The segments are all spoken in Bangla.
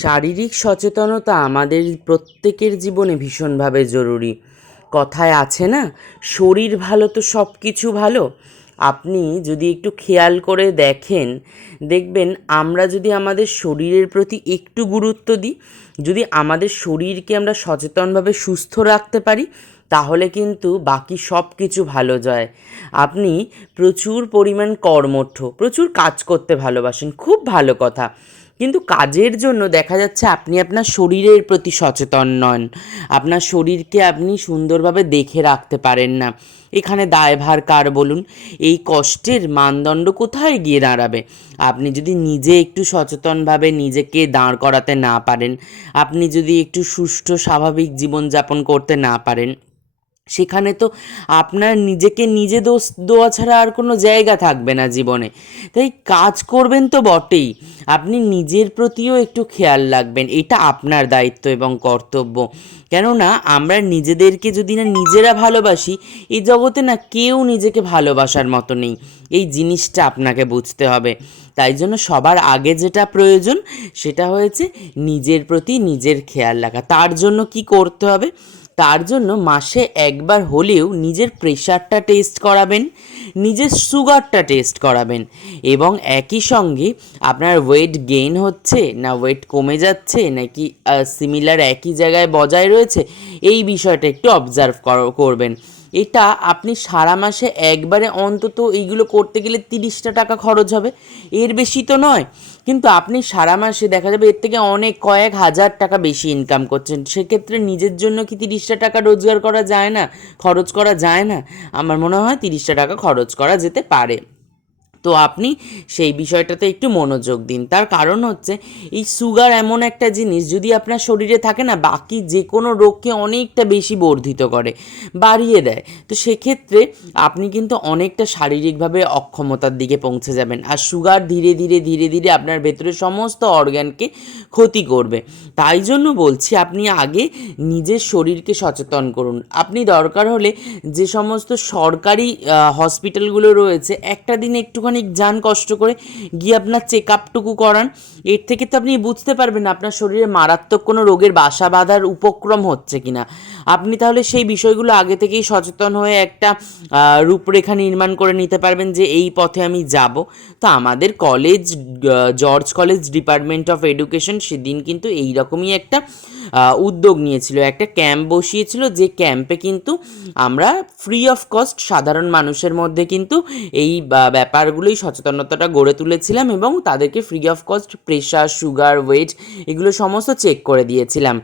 শারীরিক সচেতনতা আমাদের প্রত্যেকের জীবনে ভীষণভাবে জরুরি। কথায় আছে না, শরীর ভালো তো সব কিছু ভালো। আপনি যদি একটু খেয়াল করে দেখেন, দেখবেন আমরা যদি আমাদের শরীরের প্রতি একটু গুরুত্ব দিই, যদি আমাদের শরীরকে আমরা সচেতনভাবে সুস্থ রাখতে পারি, তাহলে কিন্তু বাকি সব কিছু ভালো যায়। আপনি প্রচুর পরিমাণ কর্মঠ, প্রচুর কাজ করতে ভালোবাসেন, খুব ভালো কথা। কিন্তু কাজের জন্য দেখা যাচ্ছে আপনি আপনার শরীরের প্রতি সচেতন নন। আপনার শরীরকে আপনি সুন্দরভাবে দেখে রাখতে পারেন না। এখানে দায়ভার কার বলুন? এই কষ্টের মানদণ্ড কোথায় গিয়ে দাঁড়াবে? আপনি যদি নিজে একটু সচেতনভাবে নিজেকে দাঁড় করাতে না পারেন, আপনি যদি একটু সুষ্ঠু স্বাভাবিক জীবনযাপন করতে না পারেন সেখানে তো আপনার নিজেকে নিজে দোষ দেওয়া ছাড়া আর কোনো জায়গা থাকবে না জীবনে। তাই কাজ করবেন তো বটেই। আপনি নিজের প্রতিও একটু খেয়াল রাখবেন, এটা আপনার দায়িত্ব এবং কর্তব্য। কেননা আমরা নিজেদেরকে যদি না নিজেরা ভালোবাসি, এই জগতে না কেউ নিজেকে ভালোবাসার মতো নেই। এই জিনিসটা আপনাকে বুঝতে হবে। তাই জন্য সবার আগে যেটা প্রয়োজন, সেটা হয়েছে নিজের প্রতি নিজের খেয়াল রাখা। তার জন্য কি করতে হবে? তার জন্য মাসে একবার হলেও নিজের প্রেশারটা টেস্ট করাবেন, নিজের সুগারটা টেস্ট করাবেন এবং একই সঙ্গে আপনার ওয়েট গেইন হচ্ছে না ওয়েট কমে যাচ্ছে নাকি সিমিলার একই জায়গায় বজায় রয়েছে, এই বিষয়টা একটু অবজার্ভ করবেন। এটা আপনি সারা মাসে একবারে অন্তত এইগুলো করতে গেলে তিরিশটা টাকা খরচ হবে। এর বেশি তো নয়। কিন্তু আপনি সারা মাসে দেখা যাবে এর থেকে অনেক কয়েক হাজার টাকা বেশি ইনকাম করছেন। সেক্ষেত্রে নিজের জন্য কি তিরিশটা টাকা রোজগার করা যায় না? খরচ করা যায় না? আমার মনে হয় তিরিশটা টাকা খরচ করা যেতে পারে। তো আপনি সেই বিষয়টাতে একটু মনোযোগ দিন। তার কারণ হচ্ছে, এই সুগার এমন একটা জিনিস, যদি আপনার শরীরে থাকে না, বাকি যে কোনো রোগকে অনেকটা বেশি বর্ধিত করে, বাড়িয়ে দেয়। তো সেক্ষেত্রে আপনি কিন্তু অনেকটা শারীরিকভাবে অক্ষমতার দিকে পৌঁছে যাবেন। আর সুগার ধীরে ধীরে ধীরে ধীরে আপনার ভেতরে সমস্ত অর্গ্যানকে ক্ষতি করবে। তাই জন্য বলছি, আপনি আগে নিজের শরীরকে সচেতন করুন। আপনি দরকার হলে যে সমস্ত সরকারি হসপিটালগুলো রয়েছে, একটা দিন একটুখানি যান কষ্ট করে গিয়ে আপনার চেক আপটুকু করান। এর থেকে তো আপনি বুঝতে পারবেন আপনার শরীরে মারাত্মক কোনো রোগের বাসা বাঁধার উপক্রম হচ্ছে কিনা। আপনি তাহলে সেই বিষয়গুলো আগে থেকেই সচেতন হয়ে একটা রূপরেখা নির্মাণ করে নিতে পারবেন যে এই পথে আমি যাব। তো আমাদের college George college department of education সেদিন কিন্তু এই রকমই একটা উদ্যোগ নিয়েছিল। একটা ক্যাম্প বসিয়েছিল যে ক্যাম্পে কিন্তু আমরা ফ্রি অফ কস্ট সাধারণ মানুষের মধ্যে কিন্তু এই ব্যাপারগুলোই সচেতনতাটা গড়ে তুলেছিলাম এবং তাদেরকে free of cost pressure sugar weight এগুলো সমস্ত চেক করে দিয়েছিলাম।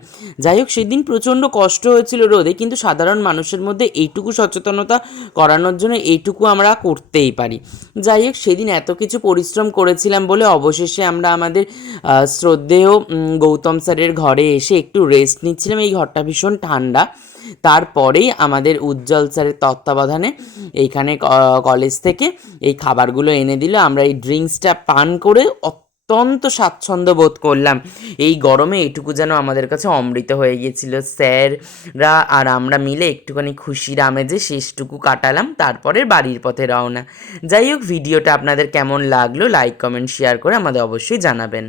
যাই হোক, সেদিন প্রচণ্ড কষ্ট হয়েছিল রোদে, কিন্তু সাধারণ মানুষের মধ্যে এইটুকু সচেতনতা করানোর জন্য এইটুকু আমরা করতেই পারি। যাই হোক, সেদিন এত কিছু পরিশ্রম করেছিলাম বলে অবশেষে আমরা আমাদের শ্রদ্ধেয় গৌতম স্যারের ঘরে এসে একটু রেস্ট নিচ্ছিলাম। এই ঘরটা ভীষণ ঠান্ডা। তারপরেই আমাদের উজ্জ্বল স্যারের তত্ত্বাবধানে এইখানে কলেজ থেকে এই খাবারগুলো এনে দিল। আমরা এই ড্রিঙ্কসটা পান করে অত্যন্ত স্বাচ্ছন্দ্য বোধ করলাম। এই গরমে এটুকু যেন আমাদের কাছে অমৃত হয়ে গিয়েছিল। স্যাররা আর আমরা মিলে একটুখানি খুশির আমেজে শেষটুকু কাটালাম, তারপরে বাড়ির পথে রওনা। যাই হোক, ভিডিওটা আপনাদের কেমন লাগল লাইক কমেন্ট শেয়ার করে আমাদের অবশ্যই জানাবেন।